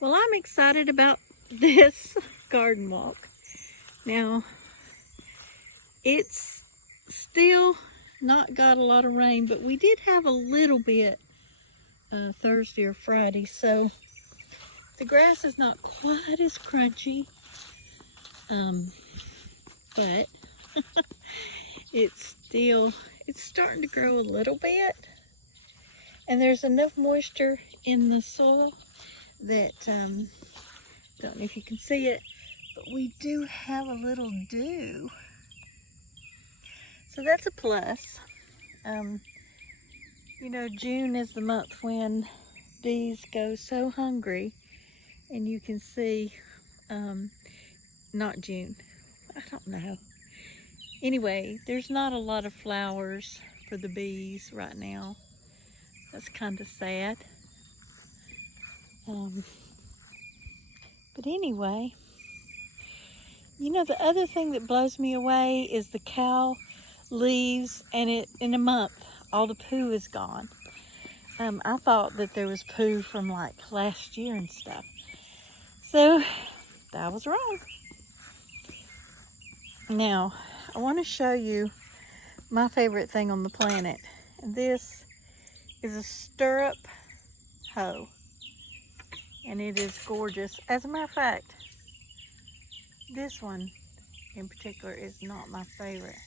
Well, I'm excited about this garden walk. Now, it's still not got a lot of rain, but we did have a little bit Thursday or Friday, so the grass is not quite as crunchy, but it's starting to grow a little bit, and there's enough moisture in the soil that, don't know if you can see it, but we do have a little dew. So that's a plus. You know, June is the month when bees go so hungry, and you can see, not June, I don't know. Anyway, there's not a lot of flowers for the bees right now. That's kind of sad. But anyway, you know, the other thing that blows me away is the cow leaves, and in a month, all the poo is gone. I thought that there was poo from like last year and stuff. So I was wrong. Now, I want to show you my favorite thing on the planet. And this is a stirrup hoe. And it is gorgeous. As a matter of fact, this one in particular is not my favorite.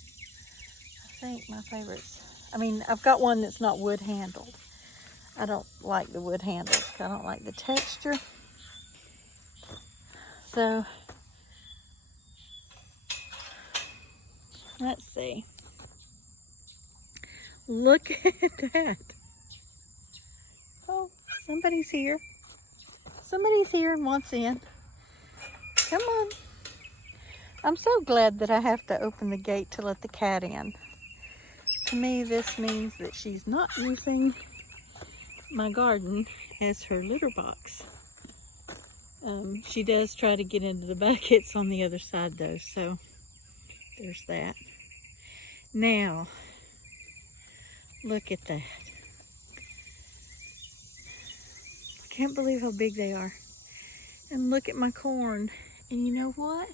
I think my favorite's, I've got one that's not wood handled. I don't like the wood handles. I don't like the texture. So, let's see. Look at that. Oh, somebody's here. Somebody's here and wants in. Come on. I'm so glad that I have to open the gate to let the cat in. To me, this means that she's not using my garden as her litter box. She does try to get into the buckets on the other side though, so there's that. Now, look at that. I can't believe how big they are. And look at my corn. And you know what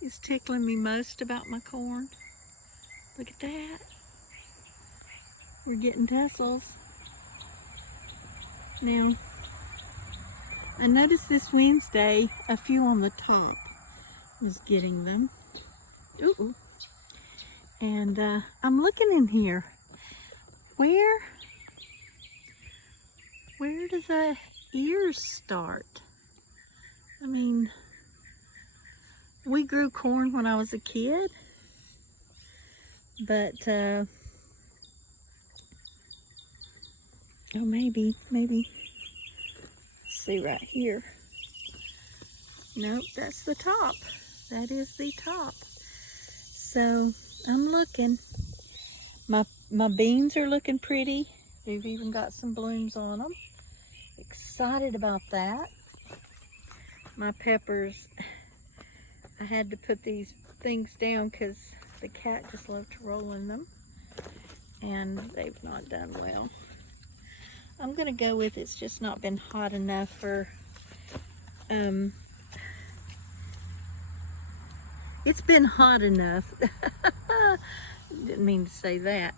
is tickling me most about my corn? Look at that. We're getting tassels. Now, I noticed this Wednesday a few on the top was getting them. Ooh. And I'm looking in here. Where do the ears start? We grew corn when I was a kid, but oh, maybe. Let's see right here. Nope, that's the top. That is the top. So I'm looking. My beans are looking pretty. They've even got some blooms on them. Excited about that. My peppers, I had to put these things down because the cat just loved to roll in them, and they've not done well. I'm gonna go with it's just not been hot enough for, it's been hot enough. Didn't mean to say that.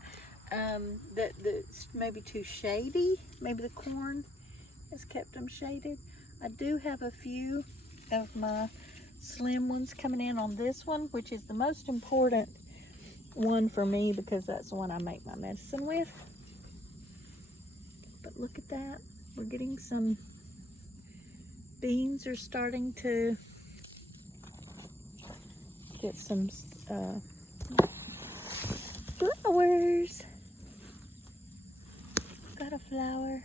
That it's maybe too shady. Maybe the corn has kept them shaded. I do have a few of my slim ones coming in on this one, which is the most important one for me because that's the one I make my medicine with. But look at that. We're getting some beans are starting to get some flowers. Got a flower.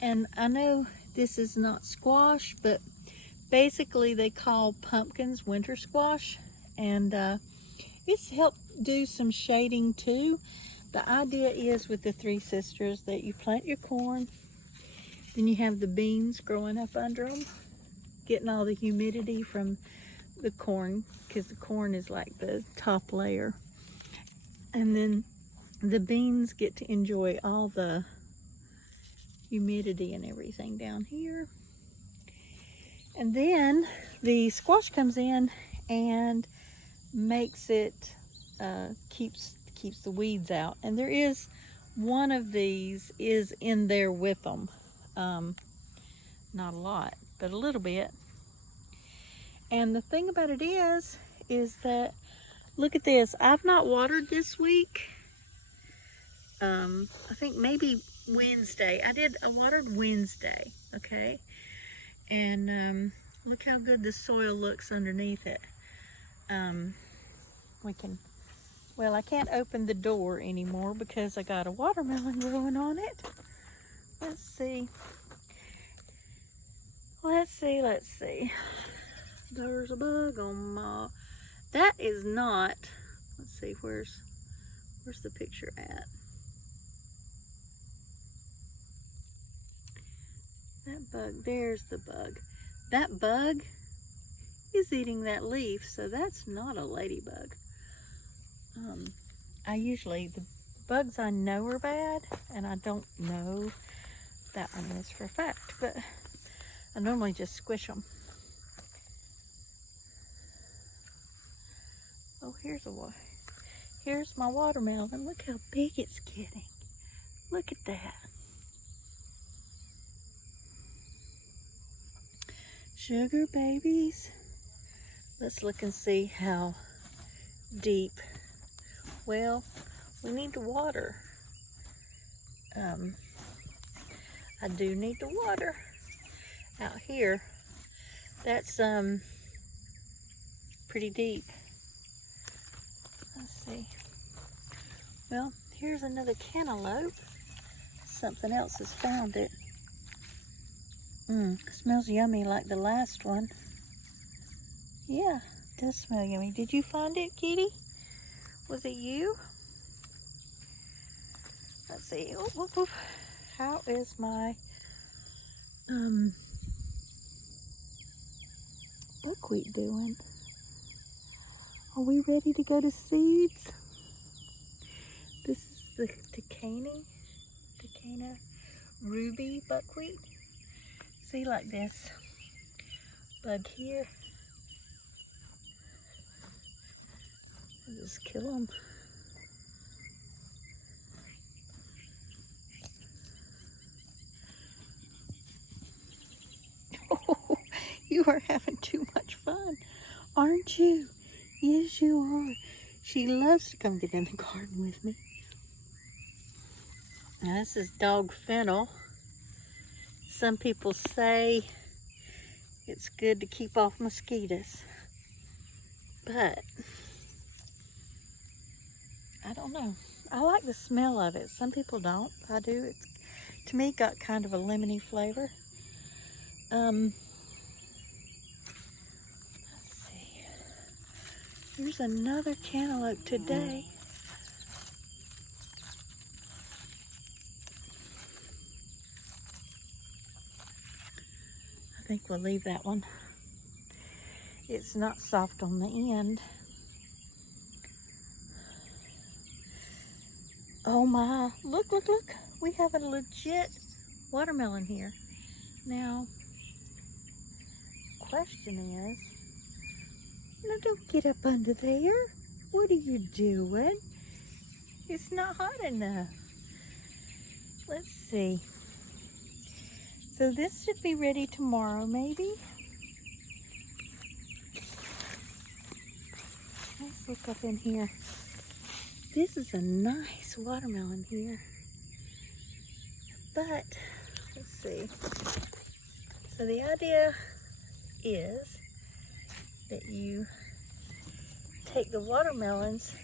And I know this is not squash, but basically they call pumpkins winter squash, and it's helped do some shading too. The idea is with the Three Sisters that you plant your corn, then you have the beans growing up under them, getting all the humidity from the corn, because the corn is like the top layer, and then the beans get to enjoy all the humidity and everything down here. And then the squash comes in and makes it, keeps the weeds out. And there is one of these is in there with them. Not a lot, but a little bit. And the thing about it is that, look at this. I've not watered this week. I think maybe Wednesday. I watered Wednesday, okay? And look how good the soil looks underneath it. Well, I can't open the door anymore because I got a watermelon growing on it. Let's see. Let's see. There's a bug on my... That is not... Let's see, where's the picture at? That bug, there's the bug. That bug is eating that leaf, so that's not a ladybug. The bugs I know are bad, and I don't know that one is for a fact, but I normally just squish them. Oh, here's my watermelon. Look how big it's getting. Look at that. Sugar babies. Let's look and see how deep. Well, we need to water. I do need to water out here. That's pretty deep. Let's see. Well, here's another cantaloupe. Something else has found it. Smells yummy like the last one. Yeah, it does smell yummy. Did you find it, Kitty? Was it you? Let's see. Oh, whoop, whoop. How is my buckwheat doing? Are we ready to go to seeds? This is the Takena ruby buckwheat. See, like this bug here. I'll just kill them. Oh, you are having too much fun, aren't you? Yes, you are. She loves to come get in the garden with me. Now, this is dog fennel. Some people say it's good to keep off mosquitoes, but I don't know. I like the smell of it. Some people don't. I do. It's, to me, got kind of a lemony flavor. Let's see. Here's another cantaloupe today. I think we'll leave that one. It's not soft on the end. Oh my, look, look, look. We have a legit watermelon here. Now, question is, no, don't get up under there. What are you doing? It's not hot enough. Let's see. So this should be ready tomorrow, maybe. Let's look up in here. This is a nice watermelon here. But, let's see. So the idea is that you take the watermelons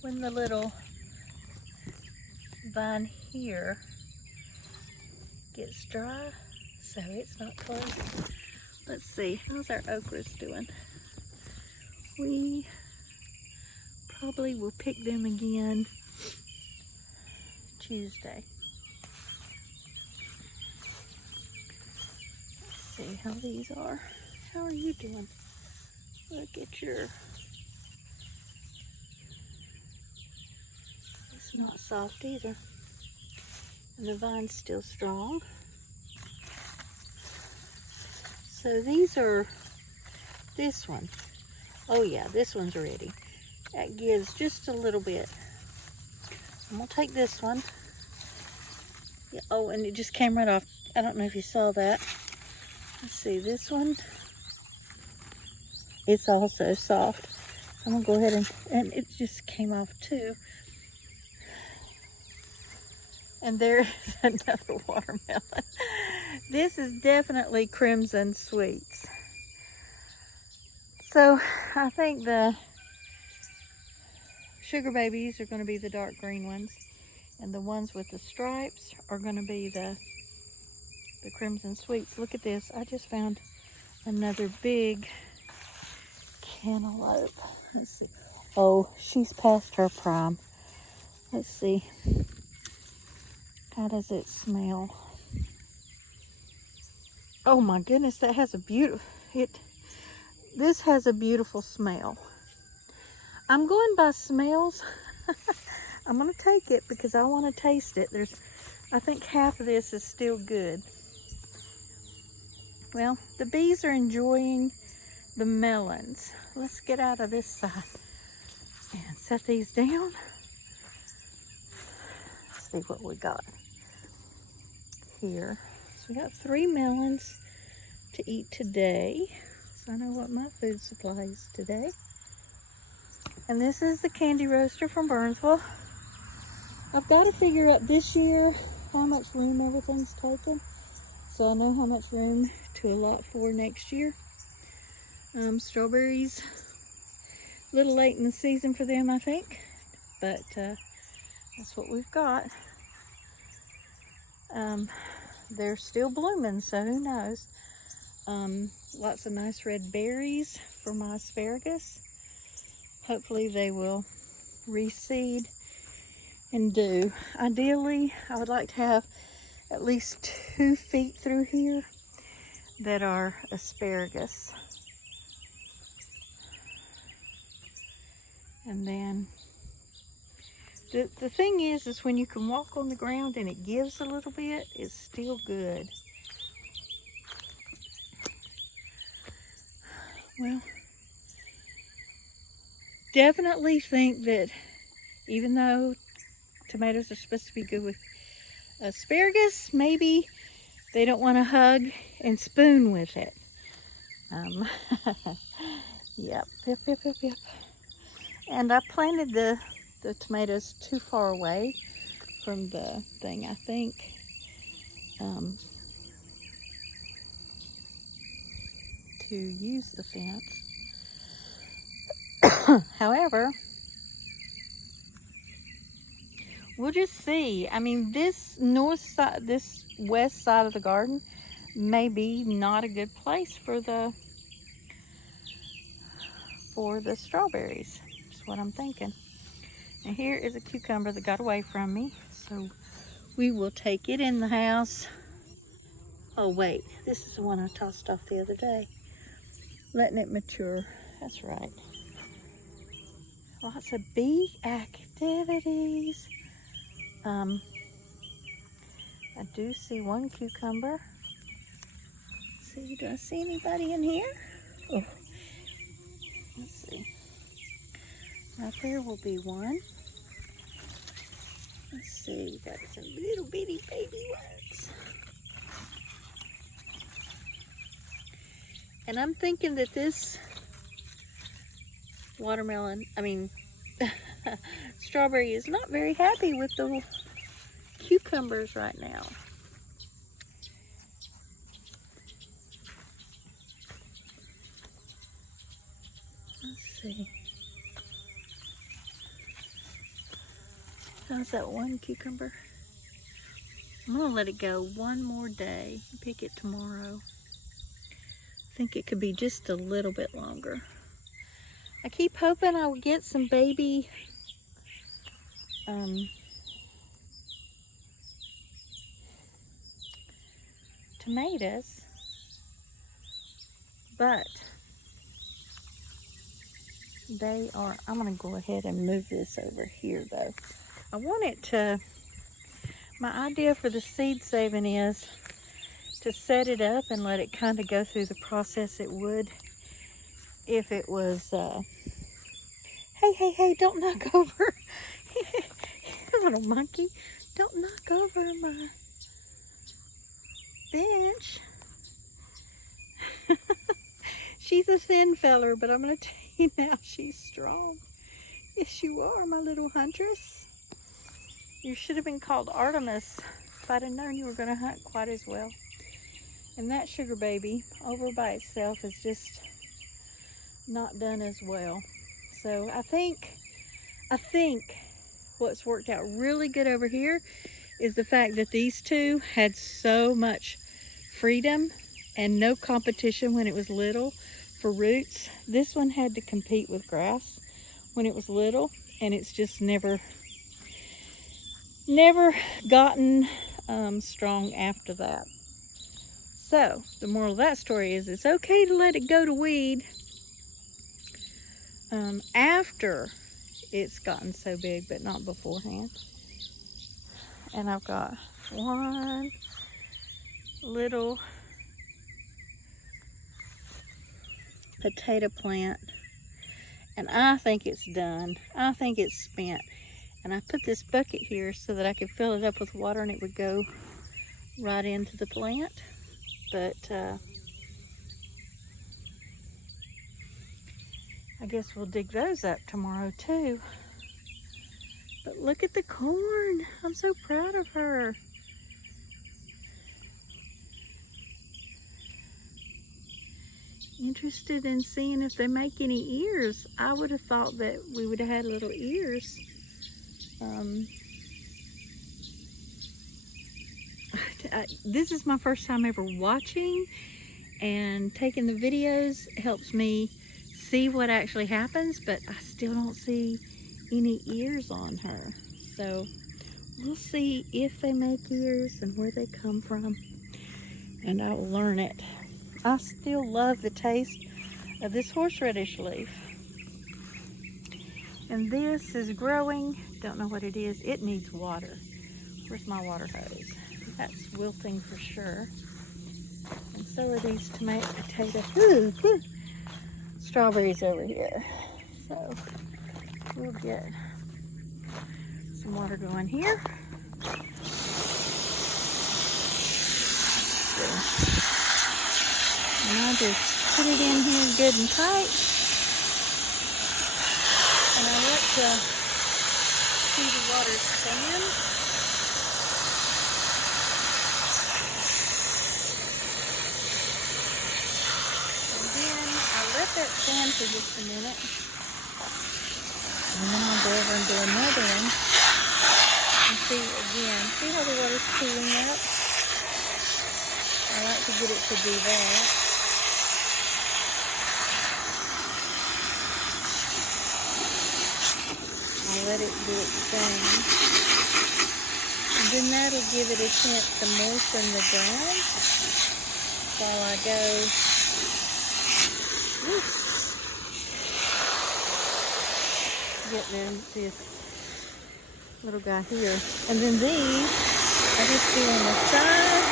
when the little vine here gets dry, so it's not close. Let's see, how's our okras doing? We probably will pick them again Tuesday. Let's see how these are. How are you doing? Look at your... It's not soft either. And the vine's still strong. So these are, this one. Oh yeah, this one's ready. That gives just a little bit. I'm gonna take this one. Yeah, oh, and it just came right off. I don't know if you saw that. Let's see, this one. It's also soft. I'm gonna go ahead and it just came off too. And there's another watermelon. This is definitely Crimson Sweets. So I think the sugar babies are going to be the dark green ones, and the ones with the stripes are going to be the Crimson Sweets. Look at this. I just found another big cantaloupe. Let's see. Oh, she's past her prime. Let's see. How does it smell? Oh my goodness, that has a beautiful, this has a beautiful smell. I'm going by smells. I'm gonna take it because I want to taste it. I think half of this is still good. Well, the bees are enjoying the melons. Let's get out of this side and set these down. Let's see what we got here. So we got 3 melons to eat today. So I know what my food supply is today. And this is the candy roaster from Burnsville. I've got to figure out this year how much room everything's taking, so I know how much room to allot for next year. Strawberries, a little late in the season for them, I think, but that's what we've got. They're still blooming, so who knows. Lots of nice red berries for my asparagus. Hopefully they will reseed and do. Ideally, I would like to have at least 2 feet through here that are asparagus. And then the thing is when you can walk on the ground and it gives a little bit, it's still good. Well, definitely think that even though tomatoes are supposed to be good with asparagus, maybe they don't want to hug and spoon with it. Yep. And I planted the tomatoes too far away from the thing, I think. To use the fence. However, we'll just see. I mean, this west side of the garden may be not a good place for the strawberries. That's what I'm thinking. And here is a cucumber that got away from me, so we will take it in the house. Oh wait, this is the one I tossed off the other day. Letting it mature. That's right. Lots of bee activities. I do see one cucumber. Let's see, do I see anybody in here? Oh, let's see. Right there will be one. Let's see, we got some little bitty baby ones. And I'm thinking that this strawberry is not very happy with the cucumbers right now. Let's see. How's that one cucumber? I'm gonna let it go one more day. Pick it tomorrow. I think it could be just a little bit longer. I keep hoping I will get some baby tomatoes, but they are, I'm gonna go ahead and move this over here though. I want it to, my idea for the seed saving is to set it up and let it kind of go through the process it would if it was, hey, don't knock over. Little monkey, don't knock over my bench. She's a thin feller, but I'm going to tell you now, she's strong. Yes, you are, my little huntress. You should have been called Artemis if I'd have known you were going to hunt quite as well. And that sugar baby over by itself is just not done as well. So I think what's worked out really good over here is the fact that these two had so much freedom and no competition when it was little for roots. This one had to compete with grass when it was little, and it's just never gotten strong after that. So the moral of that story is it's okay to let it go to weed after it's gotten so big, but not beforehand. And I've got one little potato plant, and I think it's done. I think it's spent. And I put this bucket here so that I could fill it up with water and it would go right into the plant. But I guess we'll dig those up tomorrow too. But look at the corn. I'm so proud of her. Interested in seeing if they make any ears. I would have thought that we would have had little ears. This is my first time ever watching, and taking the videos helps me see what actually happens, but I still don't see any ears on her. So we'll see if they make ears and where they come from, and I will learn it. I still love the taste of this horseradish leaf. And this is growing. Don't know what it is. It needs water. Where's my water hose? That's wilting for sure. And so are these tomato potato strawberries over here. So we'll get some water going here. And I'll just put it in here good and tight. And I let see the water stand. And then I'll let that stand for just a minute. And then I'll go over and do another one. And see again. See how the water's cooling up? I like to get it to do that. I'll let it do its thing. And then that'll give it a chance to moisten the ground while I go get this little guy here. And then these, I just do on the side.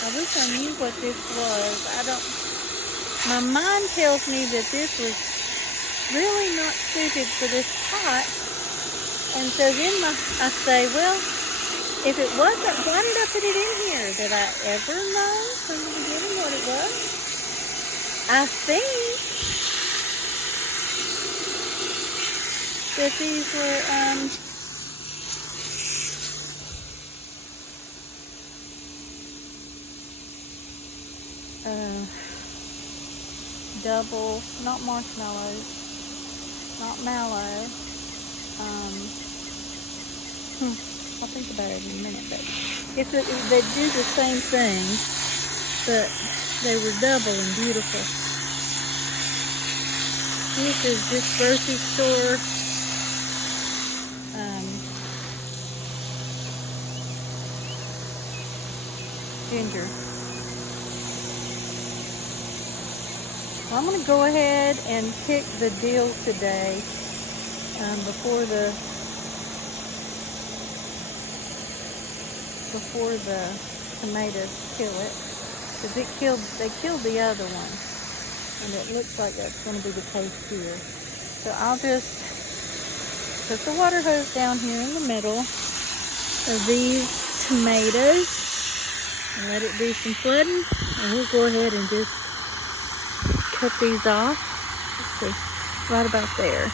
I wish I knew what this was. My mind tells me that this was really not suited for this pot. And so then I say, well, if it wasn't, why did I put it in here? Did I ever know from the beginning what it was? I think that these were, double, not marshmallows, not mallow. I'll think about it in a minute, but they do the same thing, but they were double and beautiful. This is just grocery store ginger. Well, I'm going to go ahead and pick the dill today before the tomatoes kill it, because they killed the other one, and it looks like that's going to be the case here. So I'll just put the water hose down here in the middle of these tomatoes and let it do some flooding, and we'll go ahead and just cut these off. Let's see, right about there,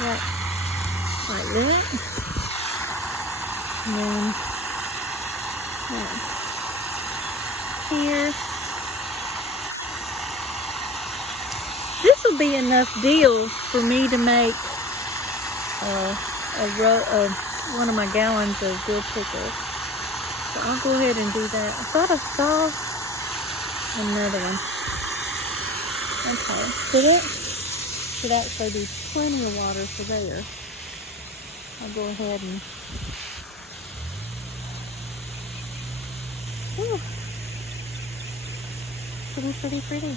right like that, and then here. This will be enough dill for me to make one of my gallons of dill pickles. So I'll go ahead and do that. I thought I saw another one. Okay, so that should actually be plenty of water for there. I'll go ahead and... Whew. Pretty, pretty, pretty.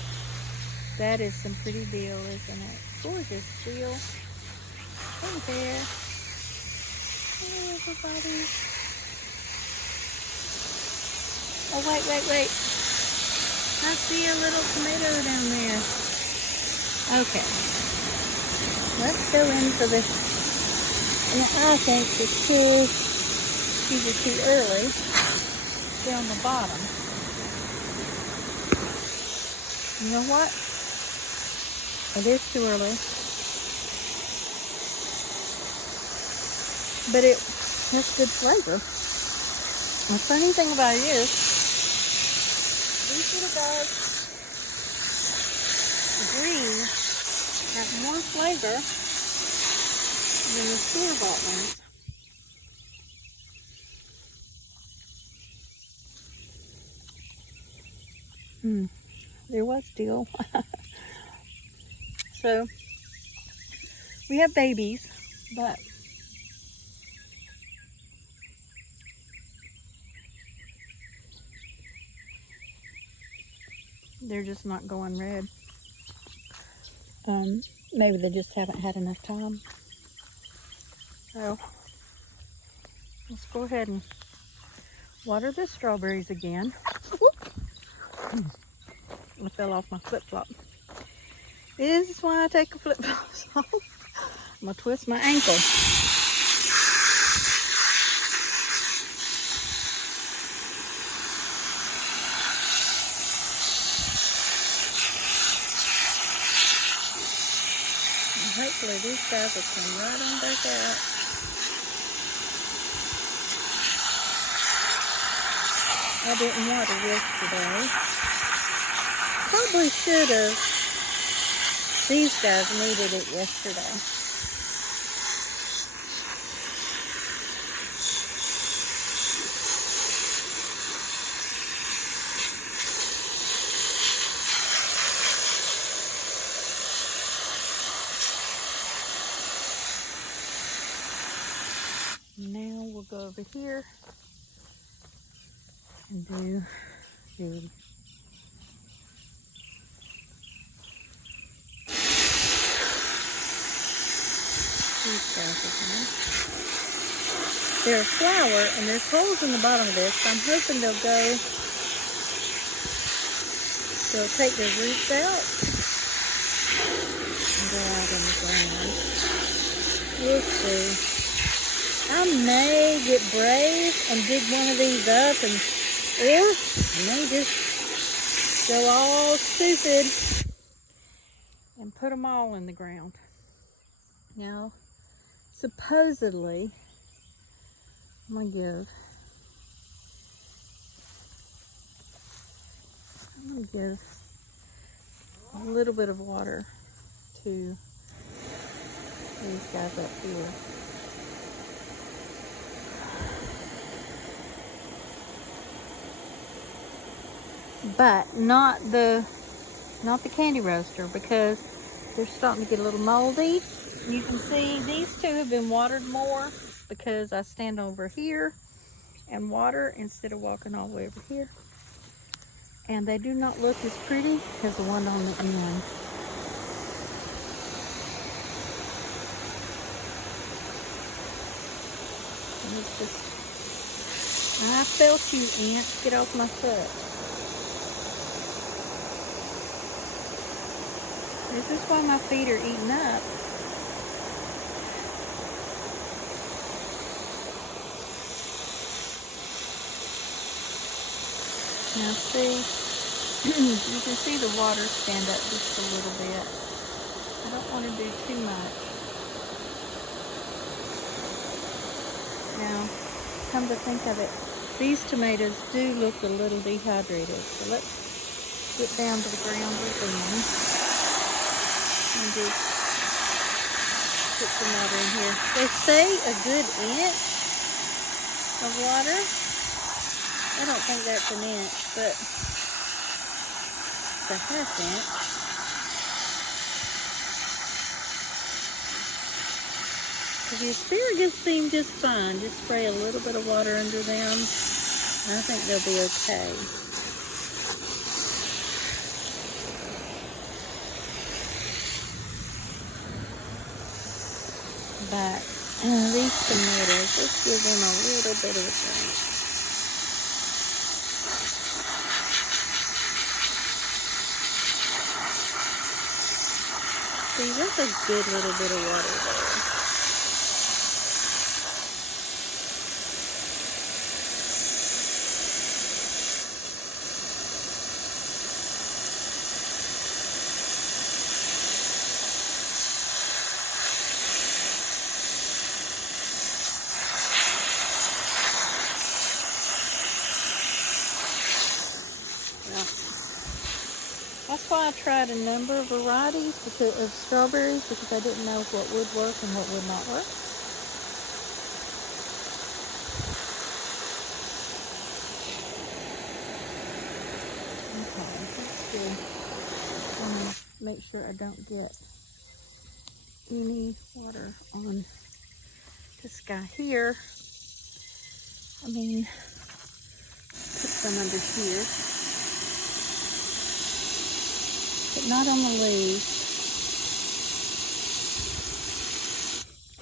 That is some pretty dill, isn't it? Gorgeous dill. Hey there. Hello, everybody. Oh, wait. I see a little tomato down there. Okay. Let's go in for this. And I think because these are too early, they're on the bottom. You know what? It is too early. But it has good flavor. The funny thing about it is, these little guys, green, have more flavor than the store-bought ones. There was dill. So, we have babies, but they're just not going red. Maybe they just haven't had enough time. So, let's go ahead and water the strawberries again. I fell off my flip-flop. This is why I take a flip-flop off. I'm going to twist my ankle. And hopefully these guys will come right on back out. I didn't water yesterday. Probably should have. These guys needed it yesterday. Now we'll go over here and do the these guys again. They're a flower and there's holes in the bottom of this, so I'm hoping they'll take their roots out and go out in the ground. We'll see. I may get brave and dig one of these up, or I may just go all stupid and put them all in the ground. Now, supposedly, I'm going to give a little bit of water to these guys up here. But not the candy roaster, because they're starting to get a little moldy. You can see these two have been watered more because I stand over here and water instead of walking all the way over here. And they do not look as pretty as the one on the end. It's just, I felt you, ant. Get off my foot. This is why my feet are eating up. Now see, you can see the water stand up just a little bit. I don't want to do too much. Now, come to think of it, these tomatoes do look a little dehydrated. So let's get down to the ground with them and just put some water in here. They say a good inch of water. I don't think that's an inch, but it's a half inch. The asparagus seem just fine. Just spray a little bit of water under them. I think they'll be okay. But these tomatoes, let's give them a little bit of a drink. See, that's a good little bit of water there. That's why I tried a number of varieties of strawberries, because I didn't know what would work and what would not work. Okay, let's see. I'm going to make sure I don't get any water on this guy here. I mean, put some under here. But not on the leaves.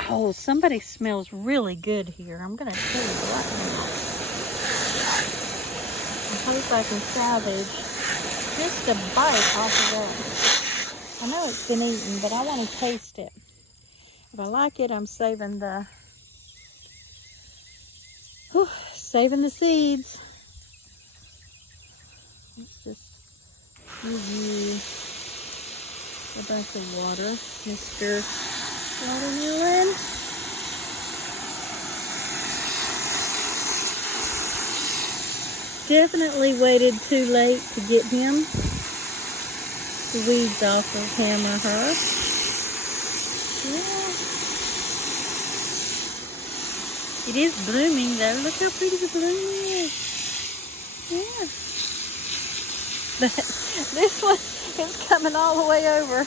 Oh, somebody smells really good here. I'm going to tell you right now. I hope I can salvage just a bite off of that. I know it's been eaten, but I want to taste it. If I like it, I'm saving the seeds. Let's just give you a bunch of water, Mr. Watermelon. Definitely waited too late to get him. The weeds off of him or her. Yeah. It is blooming though. Look how pretty the bloom is. Yeah. But this one is coming all the way over.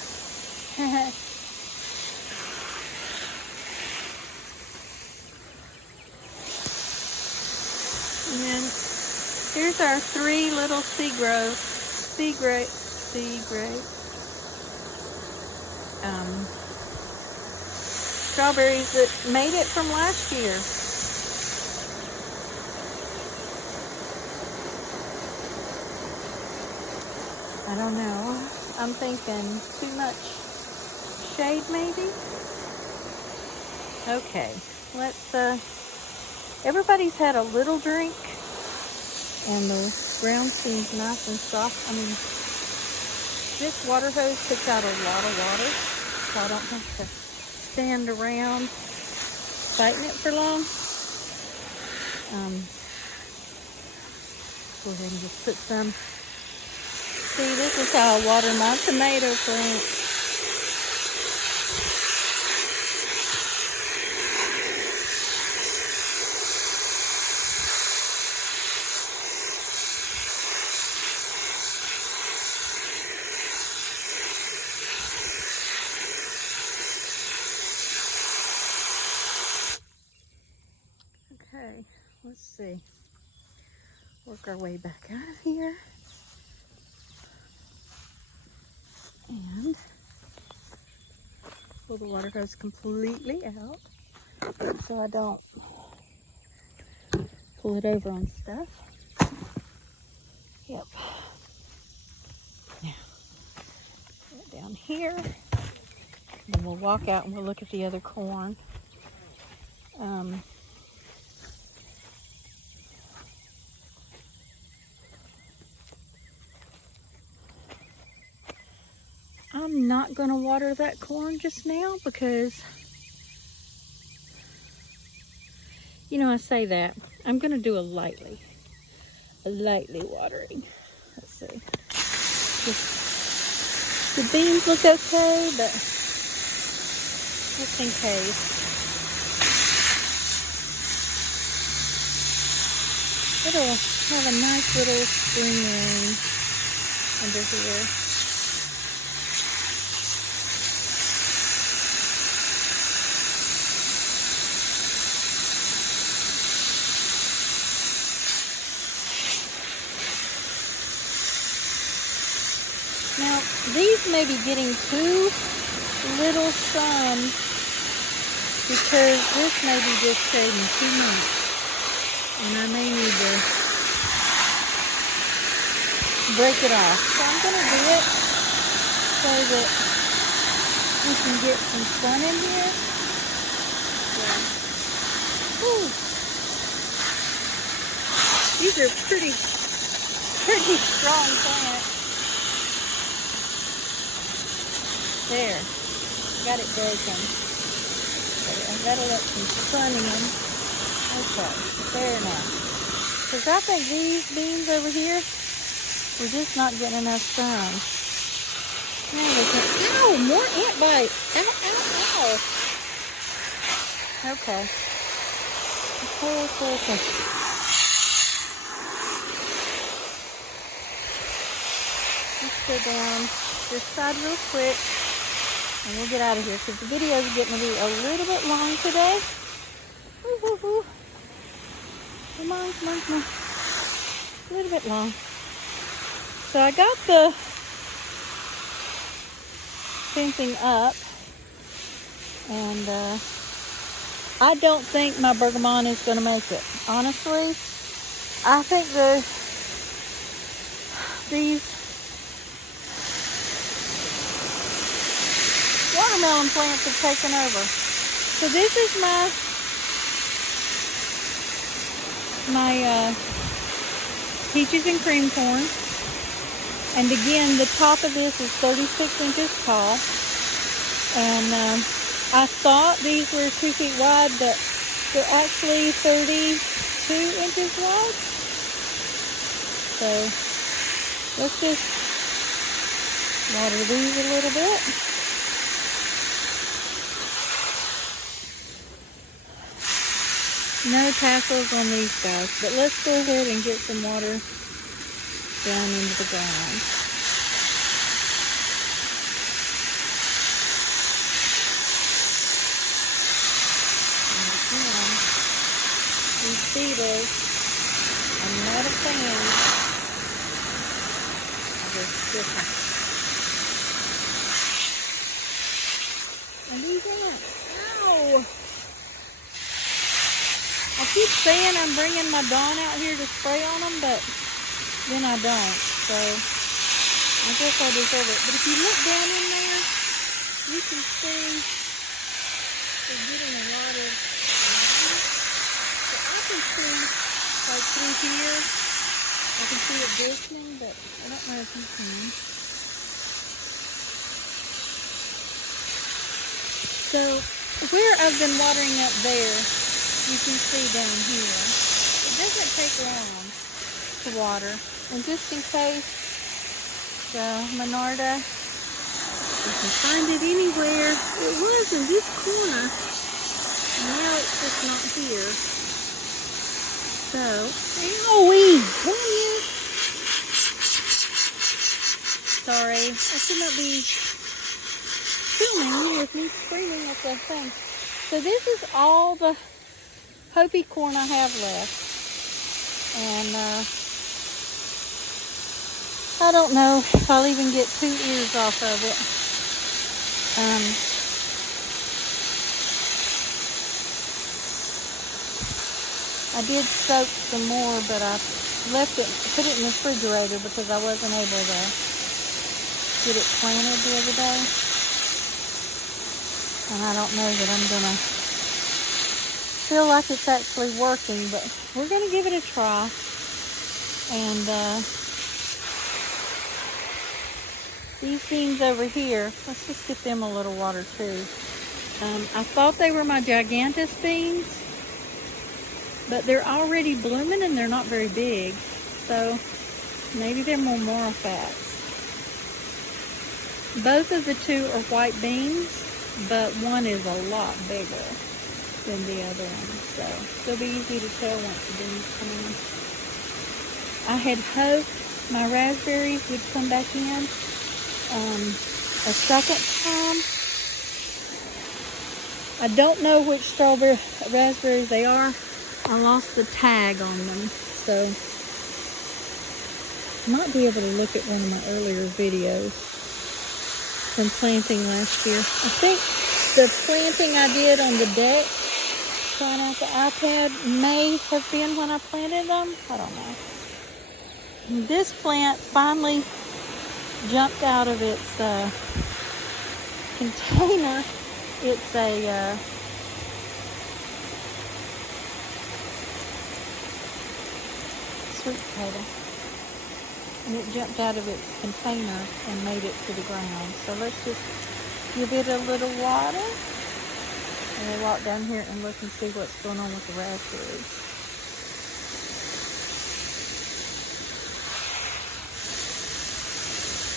And here's our 3 little sea grapes. Strawberries that made it from last year. I don't know. I'm thinking too much shade maybe. Okay, let's everybody's had a little drink and the ground seems nice and soft. I mean, this water hose puts out a lot of water, so I don't have to stand around fighting it for long. Go ahead and just put some. See, this is how I water my tomato plant. Okay, let's see. Work our way back out of here. And pull the water hose completely out so I don't pull it over on stuff. Yep. Now, put it down here. And we'll walk out and we'll look at the other corn. I'm not going to water that corn just now because, you know, I say that. I'm going to do a lightly watering. Let's see. The beans look okay, but just in case. It'll have a nice little spring rain under here. Now, these may be getting too little sun because this may be just shading too much. And I may need to break it off. So I'm going to do it so that we can get some sun in here. Yeah. Whew. These are pretty strong plants. There. Got it broken. I've got to let some sun in. Okay, there now. Because I think these beans over here, we're just not getting enough sun. Now we can, ow, more ant bite. Ow, ow, ow. Okay. Okay. Let's go down this side real quick. And we'll get out of here because the video is getting to be a little bit long today. Woo, woo, woo. Come on. A little bit long. So I got the fencing up, and I don't think my bergamot is going to make it. Honestly, I think these watermelon plants have taken over. So this is my peaches and cream corn. And again, the top of this is 36 inches tall. And I thought these were 2 feet wide, but they're actually 32 inches wide. So let's just water these a little bit. No tassels on these guys, but let's go ahead and get some water down into the ground. And again, these beetles, I'm not a fan. I just stick them. And these ants, ow! I keep saying I'm bringing my Dawn out here to spray on them, but then I don't. So I guess I deserve it. But if you look down in there, you can see they're getting a lot of water. So I can see, like through here, I can see it glistening, but I don't know if you can. So where I've been watering up there, you can see down here, it doesn't take long to water. And just in case the Monarda, you can find it anywhere. It was in this corner, and now it's just not here. So, owie, come here. Sorry, I should not be filming you with me screaming at the thing. So this is all the Hopi corn I have left, and I don't know if I'll even get 2 ears off of it. I did soak some more, but I left it, put it in the refrigerator because I wasn't able to get it planted the other day. And I don't know that I'm gonna feel like it's actually working, but we're gonna give it a try. And these beans over here, let's just get them a little water too. I thought they were my gigantus beans, but they're already blooming and they're not very big. So maybe they're more fats. Both of the two are white beans, but one is a lot bigger than the other one. So it'll be easy to tell once the beans come in. I had hoped my raspberries would come back in a second time. I don't know which raspberries they are. I lost the tag on them, so I might be able to look at one of my earlier videos from planting last year. I think the planting I did on the deck, trying out the iPad, may have been when I planted them. I don't know. This plant finally jumped out of its container. It's a sweet potato, and it jumped out of its container and made it to the ground. So let's just give it a little water, and we'll walk down here and look and see what's going on with the raspberries.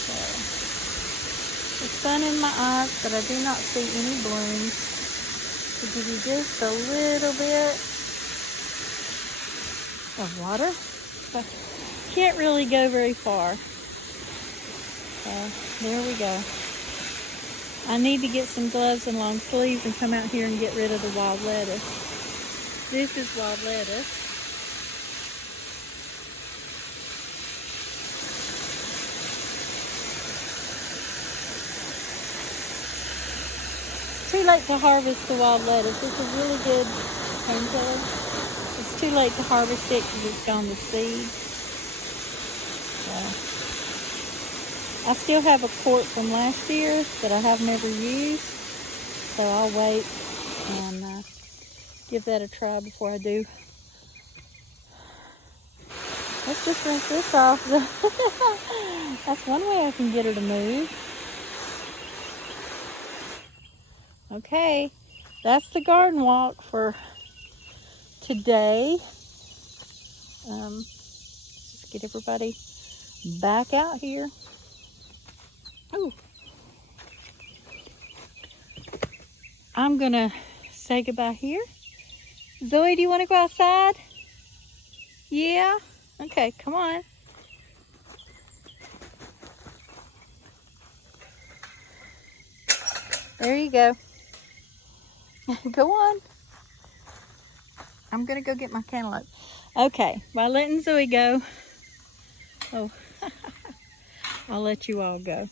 So, the sun in my eyes, but I do not see any blooms. To give you just a little bit of water. But can't really go very far. So there we go. I need to get some gloves and long sleeves and come out here and get rid of the wild lettuce. This is wild lettuce. Too late to harvest the wild lettuce. It's a really good painkiller. It's too late to harvest it because it's gone to seed. So, I still have a quart from last year that I have never used. So I'll wait and give that a try before I do. Let's just rinse this off. That's one way I can get her to move. Okay, that's the garden walk for today. Just get everybody back out here. Ooh. I'm gonna say goodbye here. Zoe, do you want to go outside? Yeah? Okay, come on. There you go. Go on. I'm gonna go get my cantaloupe. Okay, by letting Zoe go. Oh, I'll let you all go.